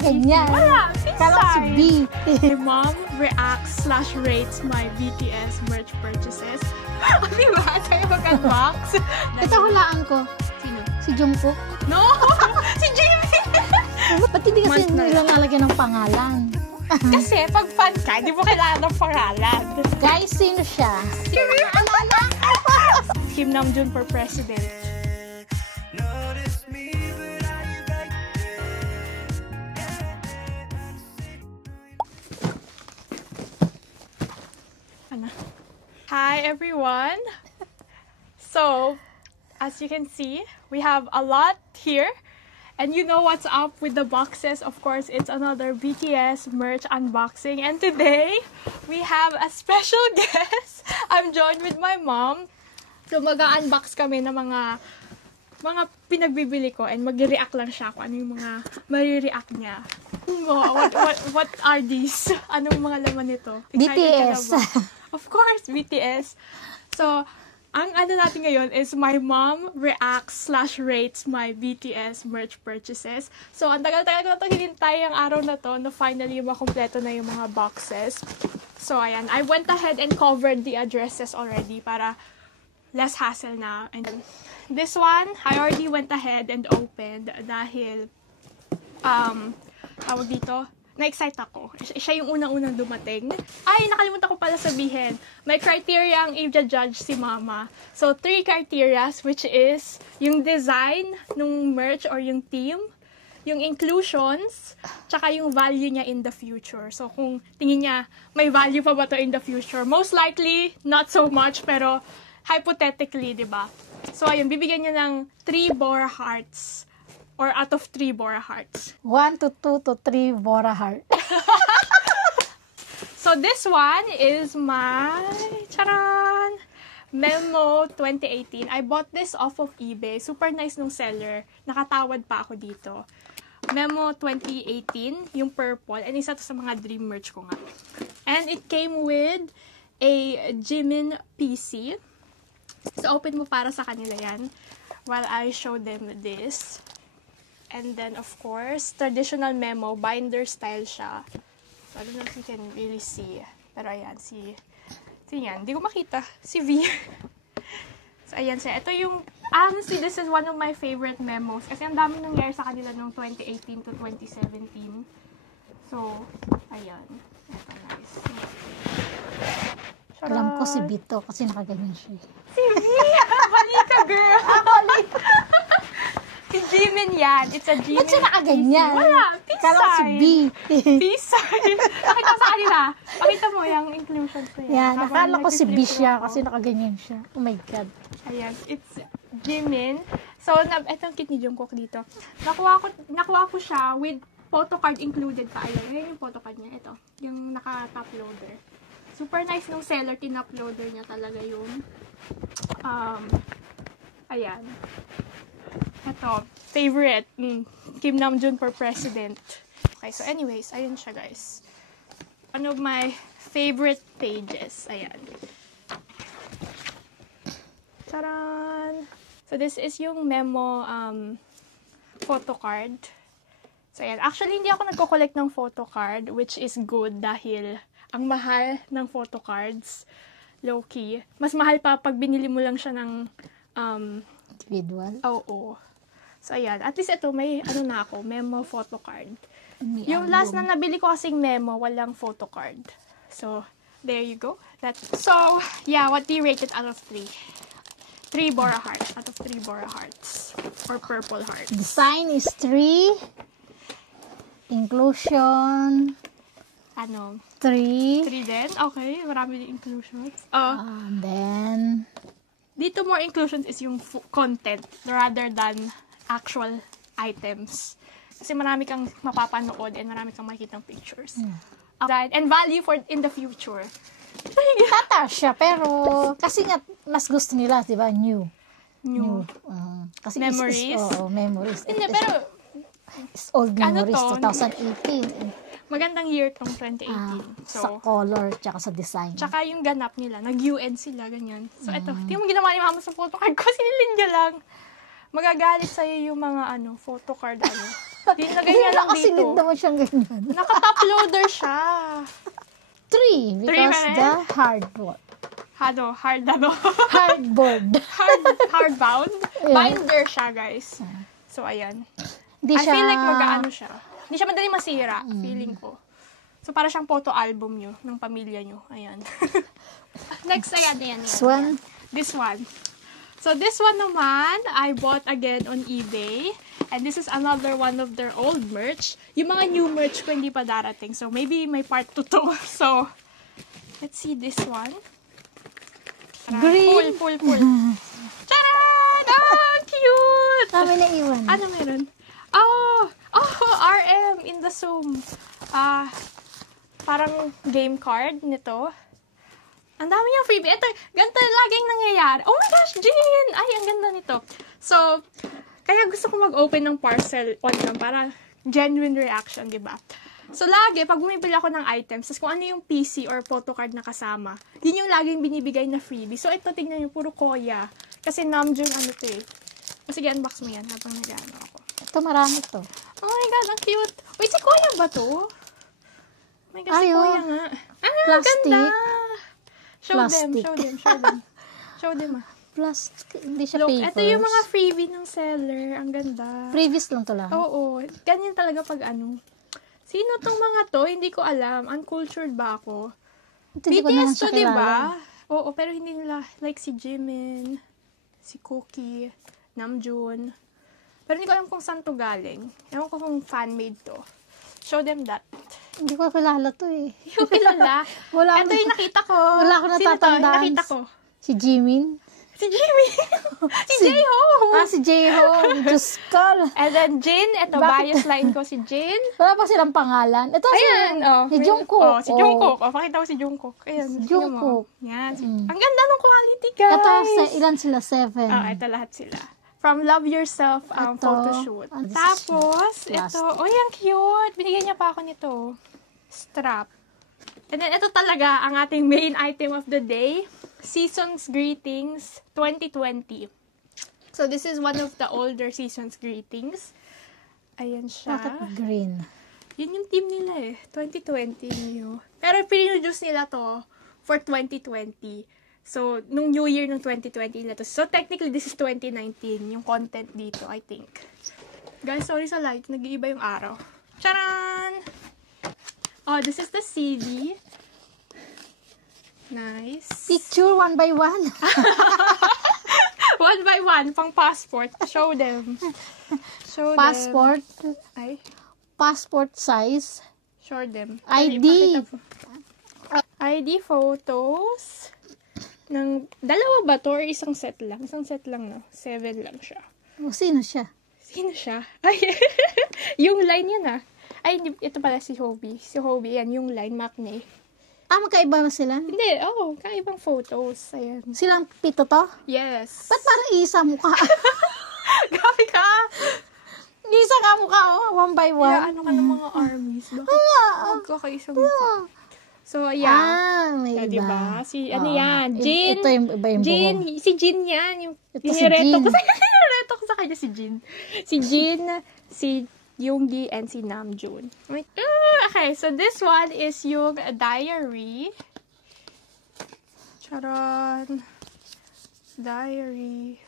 nakaganyan? Wala, Kala ko si B. My mom reacts/rates my BTS merch purchases. Di ba? Sa'yo mag-unbox. Ito hulaan ko. Sino? Si Jungkook. No! Si Jimin! Ba't hindi kasi nila nalagyan ng pangalan? Kasi pag fan ka, hindi mo kailangan ng pangalan. Guys, sino siya? Kim Namjoon for president. Hi everyone! So, as you can see, we have a lot here. And you know what's up with the boxes. Of course, it's another BTS merch unboxing. And today, we have a special guest. I'm joined with my mom. So, mag-unbox kami ng mga pinagbibili ko. And mag-react lang siya kung ano yung mga marireact niya. What are these? Anong mga laman nito? BTS. Of course, BTS. So, ang ano natin ngayon is my mom reacts/rates my BTS merch purchases. So, ang tagal-tagal ko na ito hinintay ang araw na to na finally makumpleto na yung mga boxes. So, ayan. I went ahead and covered the addresses already para less hassle na. And this one, I already went ahead and opened dahil tawag dito, na-excite ako. Siya yung unang-unang dumating. Ay, nakalimutan ko pala sabihin. May criteria ang i-judge si Mama. So, 3 criterias, which is yung design ng merch or yung theme, yung inclusions, tsaka yung value niya in the future. So, kung tingin niya, may value pa ba to in the future? Most likely, not so much, pero hypothetically, di ba? So, ayun, bibigyan niya ng 3 Bora Hearts. Or out of 3 Bora Hearts. 1 to 2 to 3 Bora Heart. So this one is my charan Memo 2018. I bought this off of eBay. Super nice nung seller. Nakatawad pa ako dito. Memo 2018, yung purple. And isa to sa mga dream merch ko nga. And it came with a Jimin PC. So open mo para sa kanila yan. While I show them this. And then, of course, traditional memo, binder style siya. So, I don't know if you can really see. Pero ayan, yan. Hindi ko makita. Si V. So, ayan siya. Ito yung, honestly, this is one of my favorite memos. Kasi ang dami nangyari sa kanila noong 2018 to 2017. So, ayan. Ito, nice. Charot. Alam ko si Bito kasi nakaganyan siya. Si V! Mali ka, girl! Mali! Si Jimin yan. It's a Jimin. Ba't siya nakaganyan? Wala. Peace Kala ko si B. Peace sign. Pakita ko sa kanila. Pakita mo yung inclusion ko yan. Yan, nakala ko si B siya kasi nakaganyan siya. Oh my God. Ayan. It's Jimin. So, etong kit ni Jungkook dito. Nakuha ko siya with photocard included pa. Ayan yung photocard niya. Ito. Yung naka-top loader. Super nice nung seller. Tin-uploader niya talaga yung ayan. Ito, favorite, Kim Namjoon for president. Okay, so anyways, ayun siya guys. One of my favorite pages. Ayan. Taran! So this is yung memo photo card. So ayan, actually hindi ako nagko-collect ng photo card, which is good dahil ang mahal ng photo cards, low-key. Mas mahal pa pag binili mo lang siya ng individual? Oo. So, ayan. At least ito, may, memo photo card. Yung last na nabili ko kasing memo, walang photo card. So, there you go. So, yeah, what do you rate it out of 3? 3 Bora Hearts. Out of 3 Bora Hearts. Or purple hearts. Design is 3. Inclusion. 3? 3 3. din? Okay, marami din inclusions. Then, dito more inclusions is yung content rather than actual items. Kasi marami kang mapapanood and marami kang makikita ng pictures. And value for in the future. tata siya, pero kasi nga, mas gusto nila, di ba, new. Kasi memories? Memories. Hindi, pero it's old memories, to? 2018. Magandang year tong 2018. Sa color, tsaka sa design. Tsaka yung ganap nila, nag-UN sila, ganyan. So, ito, tingnan mo ginawa ni Mama sa photocard ko, sinilin niya lang. Magagalit sa'yo yung mga, photocard, Dinagay niya lang Nakasilid dito. naman siyang ganyan. Naka-top loader siya. 3 because pa rin? the hardboard. Hardbound. Yeah. Binder siya, guys. So, ayan. Hindi I siya... feel like mag-ano siya. Hindi siya madaling masira, feeling ko. So, para siyang photo album nyo, ng pamilya nyo. Ayan. Next, ayan. This one. So, this one naman, I bought again on eBay. And this is another one of their old merch. Yung mga new merch ko hindi pa darating. So, maybe may part 2 to. So, let's see this one. Green. Pull. Charan! Ah, cute! Kami na iwan. Ano meron? Oh, RM in the Zoom. Parang game card nito. Ang dami niyang freebie. Ito, ganito laging nangyayari. Oh my gosh, Jean! Ay, ang ganda nito. So, kaya gusto ko mag-open ng parcel on lang para genuine reaction, di ba? So, lagi, pag bumibili ako ng items, tapos kung ano yung PC or photocard na kasama, yun yung laging binibigay na freebie. So, ito, tingnan nyo, puro Koya. Kasi Namjoon, ano to eh. O, sige, unbox mo yan habang nag-ano ako. Ito, marami to. Oh my God, ang cute. Wait, si Koya ba to? Oh my God, si Koya nga. Plastic. Ganda. Show Plastic. them. Show them. Plastic. Hindi siya Look, papers. ito yung mga freebie ng seller. Ang ganda. Previous lang to lang. Oo. Ganyan talaga pag ano. Sino tong mga to? Hindi ko alam. Uncultured ba ako? Ito, hindi ko naman BTS siya to, diba? kilala. Oo, pero hindi nila. Like si Jimin, si Cookie, Namjoon. Pero hindi ko alam kung saan to galing. Ewan ko kung fan-made to. Show them that. Hindi ko kilala to eh. Hindi ko kilala. Wala Ito yung nakita ko. Wala ako Sino to? natatandaan. Yung nakita ko. Si Jimin. Si Jimmy. si J-Ho. Si J-Ho. Diyos ko. And then Jin. Ito, bias line ko si Jin. Wala pa silang pangalan. Ito Ayan, si Jungkook. Oh, si Jungkook. Oh, pakita ko si Jungkook. Ayan, Si tingnan mo. Jungkook. Yan. Ang ganda ng quality, guys. Ito, ilan sila? 7. Ito lahat sila. From Love Yourself Ito. photoshoot. This Tapos, is ito. Oh, yan, cute. Binigyan niya pa ako nito. Strap. And then, ito talaga ang ating main item of the day. Season's Greetings 2020. So, this is one of the older Season's Greetings. Ayan siya. Bakit green? Yun yung team nila eh. 2020 new. Pero pinroduce nila to for 2020. So, nung New Year ng 2020 nila to. So, technically, this is 2019. Yung content dito, I think. Guys, sorry sa light. Nag-iiba yung araw. Charan! Oh, this is the CD. Nice. Picture 1 by 1. 1 by 1, pang passport. Show them. Show Passport. them. Ay, Passport size. show them. ID. ID photos. Dalawa ba to or isang set lang? Isang set lang, no? 7 lang siya. O, sino siya? Sino siya? Ay, yung line yan, ah. Ay, ito pala si Hobie. Si Hobie, yan, yung line, Maknae. Magkaiba ba sila? Hindi, kaibang photos. Ayan. Silang 7 to? Yes. Ba't parang isa mukha? Grabe ka! Isa ka mukha, 1 by 1. Yeah, ano ka ng mga armies? Bakit magkakaisang mukha? So, yeah. May iba. Diba? Si, ano yan? Jin. Ito yung iba yung Jin. buhok. Si Jin yan. Yung Ito si nireto Jin. Nireto ko sa kanya si Jin. Si Jin, si Yoongi, and si Namjoon. Okay, so this one is yung diary. Charon. Diary.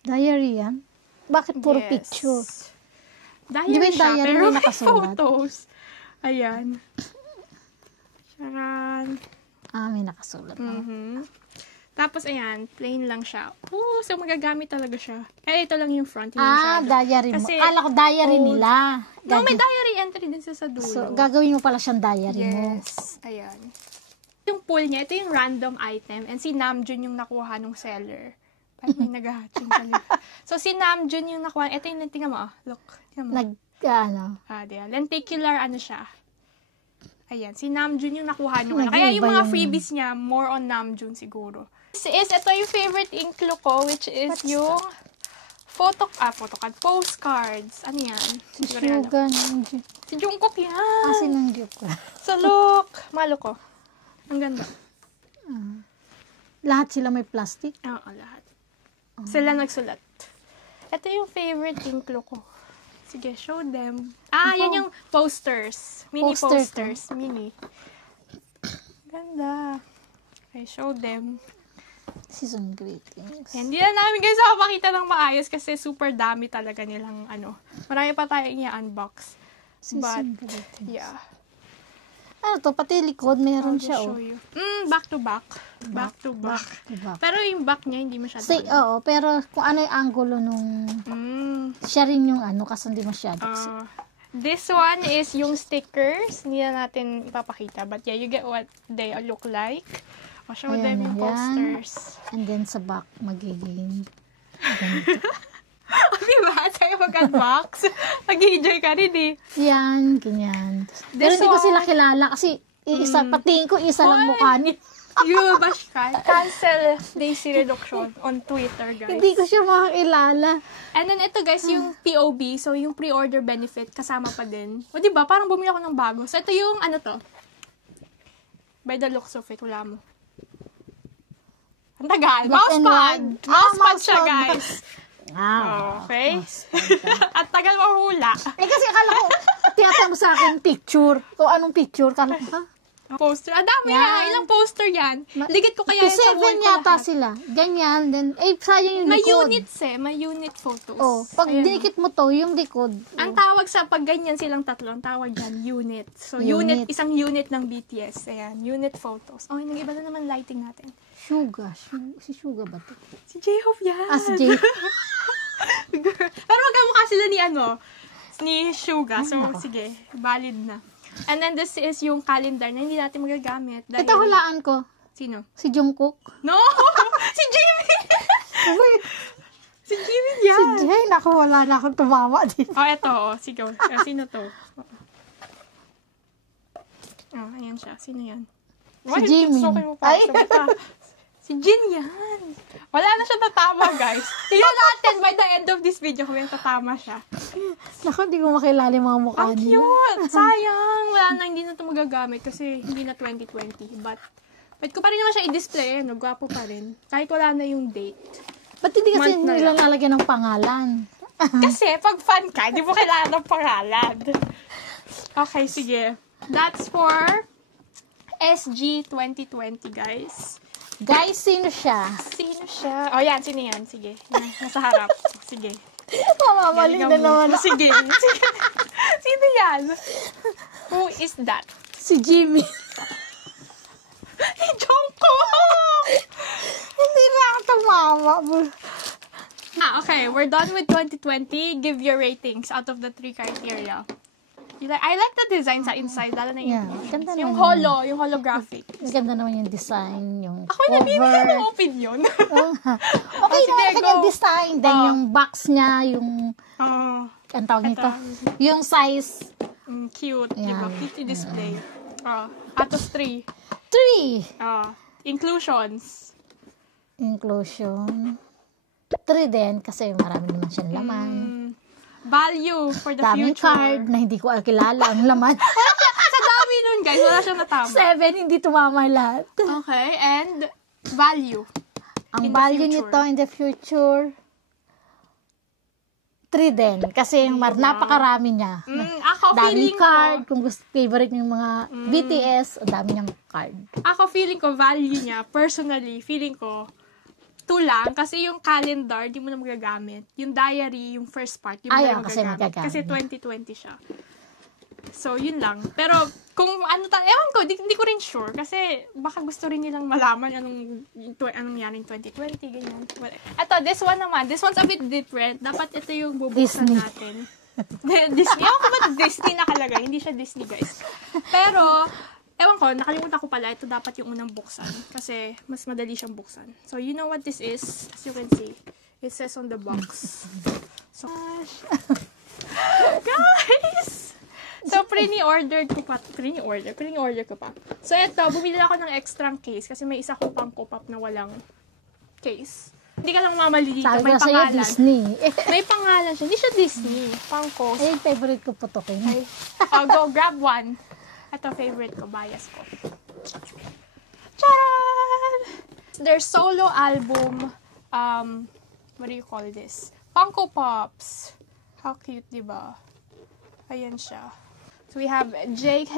Diary yan? Bakit puro Yes. picture? Diary Di ba yung siya, diary pero may may nakasulat? photos. Ayan. Charan. May nakasulat. Tapos, ayan, plain lang siya. Oh, so magagamit talaga siya. Ito lang yung front. Hindi masyado. Diary mo. Kasi, Kala ko diary nila. No, may diary entry din sa dulo. So, gagawin mo pala siyang diary mo. Yes. Ayan. Yung pull niya, ito yung random item. And si Namjoon yung nakuha nung seller. Parang may nag-hatching talaga. So, si Namjoon yung nakuha. Ito yung, tingnan mo, look. Tingnan mo. Diba? Lenticular, ano siya. Ayan, si Namjoon yung nakuha nung ano. Kaya yung mga freebies niya, more on Namjoon siguro. Ito yung favorite inklo ko, which is yung photocard, postcards. Ano yan? Si Sugan. Si Jungkook yan. Sinang joke. So, look. Malo ko. Ang ganda. Lahat sila may plastic? Oo, lahat. Sila nagsulat. Ito yung favorite Inklo ko. Sige, show them. Ah, yan yung posters. Mini posters. Mini. Ganda. Okay, show them. Season greetings. Hindi na namin guys makapakita ng maayos kasi super dami talaga nilang Marami pa tayong i-unbox. Season greetings. Yeah. Ano to? Pati likod, meron I'll siya, show you. Back to back. Back to back. Pero yung back niya, hindi masyado. Oo, pero kung ano yung angulo nung... Siya rin yung kasi hindi masyado. This one is yung stickers. Hindi na natin ipapakita. But yeah, you get what they look like. I'll show them yung posters. And then sa back, magiging... Diba? Sa'yo mag-unbox. Mag-enjoy ka rin eh. Yan, ganyan. Pero hindi ko sila kilala kasi patingin ko isa lang mukha niya. You bash ka. Cancel Daisy Reduction on Twitter, guys. Hindi ko siya makakilala. And then ito guys, yung POB, so yung pre-order benefit, kasama pa din. O diba, parang bumili ako ng bago. So ito yung to. By the looks of it, wala mo. Ang tagal. Mousepad! Mousepad siya, guys. Okay. At tagal mahula. Kasi akala ko, tiyatang mo sa akin picture. Kung anong picture, kala ko, ha? Poster. Dami yan. Ilang poster yan. Ligit ko kaya yan sa wall ko yata lahat. sila. Ganyan. Then, sayang yung may likod. Units may unit photos. Pag dinikit mo to, yung likod. Ang tawag sa pag ganyan silang tatlo, ang tawag yan, unit. So, unit, isang unit ng BTS. Ayan, unit photos. Nag-iba na naman lighting natin. Suga. Si Suga ba to? Si J-Hope yan. Si J-Hope. Pero magkamukha sila ni Suga. So, sige, valid na. And then this is yung calendar na hindi natin magagamit. Dahil... Ito hulaan ko. Sino? Si Jungkook. No! Si Jimin! Si Jimin yan! Si Jay, naku, wala na akong tumawa dito. Eto. Sige. Sino to? Ayan siya. Sino yan? Si Jimin. Si Jin yan. Wala na siya tatama, guys. Tingnan natin by the end of this video kung yung tatama siya. Naku, hindi ko makilala yung mga mukha niya. Ang cute! Sayang! Wala na, hindi na ito magagamit kasi hindi na 2020. But ko pa rin naman siya i-display. Gwapo pa rin. Kahit wala na yung date. Ba't hindi kasi nila lalagyan ng pangalan? Kasi pag fan ka, hindi mo kailangan ng pangalan. Okay, sige. That's for SG 2020, guys. Guys, sino siya? Sino siya? Yan. Sino yan? Sige. Nasa harap. Sige. Mamamaling na naman ako. Sige. Sino yan? Who is that? Si Jimmy. Jungkook! Hindi na ako tumawa. Okay. We're done with 2020. Give your ratings out of the 3 criteria. I like the design sa inside, lalo na yung holographic. Ganda naman yung design, yung Ako yung nabibigyan ng opinion. Okay naman yung design. Then yung box niya, yung ang tawag nito, yung size. Cute, diba? Cute display. Out of 3. 3. Inclusions. 3 din, kasi marami naman siyang laman. Value for the daming future. Card na hindi ko kilala ang laman. Sa dami nun, guys. Wala siyang natama. 7, hindi tumama lahat. Okay, and value. Ang value nito in the future, 3 din. Kasi napakarami niya. Ako daming card. Kung gusto, favorite ng mga BTS, ang dami niyang card. Ako feeling ko, value niya, personally, feeling ko, 2 lang, kasi yung calendar, di mo na magagamit. Yung diary, yung first part, di mo na magagamit. Kasi 2020 siya. So, yun lang. Pero, kung ewan ko, di ko rin sure. Kasi, baka gusto rin nilang malaman anong yan in 2020, ganyan. Ito, this one naman. This one's a bit different. Dapat ito yung bubuksan natin. Disney. Ewan ko ba Disney nakalagay? Hindi siya Disney, guys. Pero, ewan ko, nakalimutan ko pala, ito dapat yung unang buksan. Kasi, mas madali siyang buksan. So, you know what this is? As you can see, it says on the box. So, guys! So, pre-order ko pa. So, ito, bumili ako ng extra case kasi may isa ko pang cup na walang case. Hindi ka lang mamali dito. May pangalan. Disney. May pangalan siya. Hindi siya Disney. Pangkos. Favorite ko po to kayo. Go, grab one. Ito, favorite ko. Bias ko. Charan! Their solo album, what do you call this? Funko Pops. How cute, diba? Ayan siya. So, we have JK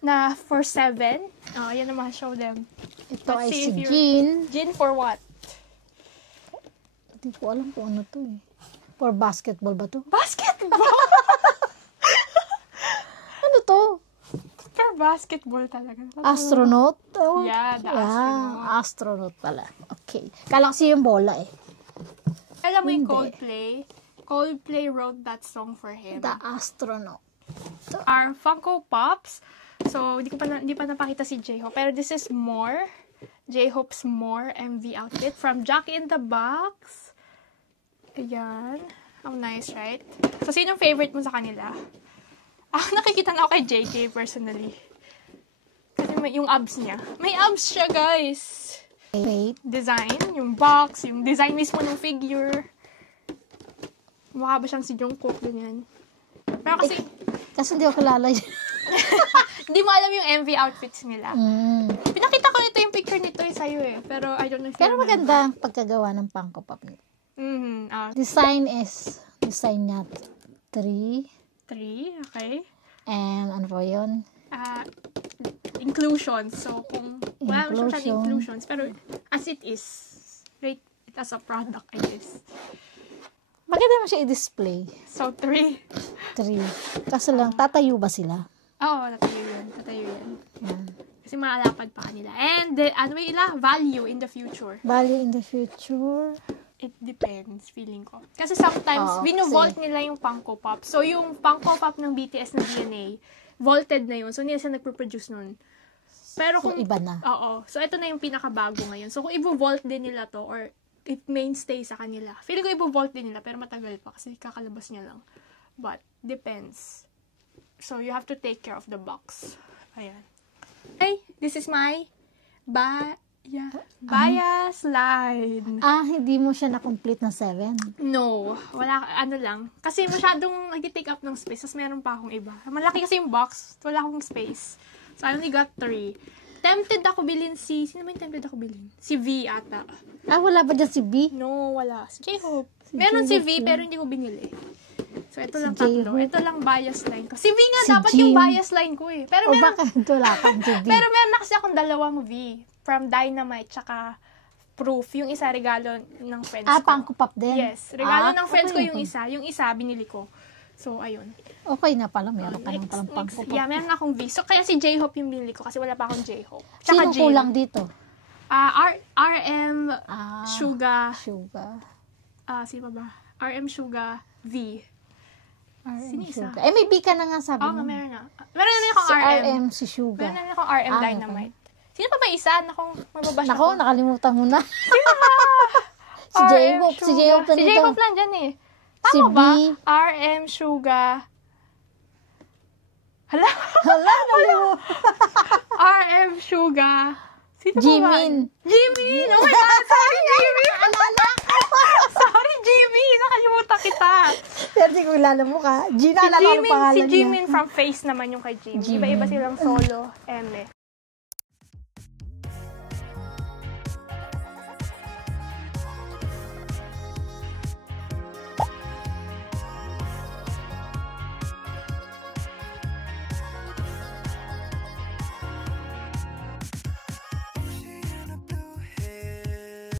na for 7. Oh, ayan naman, show them. Ito Let's ay see si if you're- Jean. Jean for what? Hindi ko alam kung ano to eh. For basketball ba to? Basketball! Ano to? For basketball talaga. Astronaut? Oh, Yeah, the astronaut. Astronaut pala. Okay. Kala kasi yung bola eh. Alam mo yung Hindi. Coldplay? Coldplay wrote that song for him. The astronaut. Our Funko Pops. So, hindi pa napakita si J-Hope. Pero this is More. J-Hope's More MV outfit from Jack in the Box. Ayan. How nice, right? So, sino favorite mo sa kanila? Ako nakikita na ako kay JK personally. Kasi yung abs niya. May abs siya, guys. Wait. Design, yung box, yung design mismo ng figure. Mukha ba siyang si Jungkook, ganyan. Pero kasi, Kasi hindi ko kilala yun. hindi mo alam yung MV outfits nila. Pinakita ko nito yung picture nito sa'yo eh. Pero I don't know if Pero you remember. maganda ang pagkagawa ng Funko Pop nito. Design niya 3. 3, okay. And ano po yun? Inclusions. So, kung wala naman siya Inclusion. inclusions, pero as it is, rate it as a product, I guess. Maganda mo siya i-display. So, 3. 3. Kaso lang, tatayo ba sila? Oo, tatayo yan. Yan. Kasi malapad pa kanila. And, ano yung value in the future. Value in the future. It depends, feeling ko. Kasi sometimes, vino-vault nila yung Funko Pop. So, yung Funko Pop ng BTS na DNA, vaulted na yun. So, hindi na siya nagpo-produce nun. Pero So, kung... iba na. Oo. So, ito na yung pinakabago ngayon. So, kung i-vault din nila to, or it mainstay sa kanila. Feeling ko i-vault din nila, pero matagal pa kasi kakalabas niya lang. But, depends. So, you have to take care of the box. Ayan. Hey, this is my bias line. Hindi mo siya na-complete na 7. No. Wala, lang. Kasi masyadong nag-take up ng space. Tapos meron pa akong iba. Malaki kasi yung box. Wala akong space. So, I only got 3. Tempted ako bilhin sino ba yung tempted ako bilhin? Si V ata. Wala ba dyan si B? No, wala. Si J-Hope. Meron si V, pero hindi ko binili. So, ito lang tatlo. Ito lang bias line ko. Si V nga, Si dapat Jim. yung bias line ko eh. Pero meron, Baka wala kang si B? pero meron na kasi akong dalawang V. From Dynamite, tsaka Proof. Yung isa, regalo ng friends ko. Funko Pop din? Yes. Regalo ng friends ko okay. yung isa. Yung isa, binili ko. So, ayun. Okay na pala. Meron ka ng palang Funko Pop. Yeah, meron na akong V. So, kaya si J-Hope yung binili ko kasi wala pa akong J-Hope. Sino Jin. kulang dito? RM Suga. Sino pa ba? RM Suga V. Sino isa? Suga. May B ka na nga sabi Oo, mo. meron na. Meron na akong Si RM. RM si Suga. Meron na akong RM Dynamite. Sino pa ba isa? Mababash Nako, ako. nakalimutan mo na. Si RM J-Hope. Si Suga. J-Hope na Si dito. J-Hope lang dyan eh. Si Tama B. ba? RM Suga. Hala? RM Suga. Sino pa ba? Jimin. Jimin! Oh my God! Sorry, Jimin! Sorry, Jimin! Nakalimutan kita. Pero di ko kilala mo ka. Gina, Si alala ko Jimin, pangalan si niya. Jimin from Face naman yung kay Jimin. Iba-iba silang solo.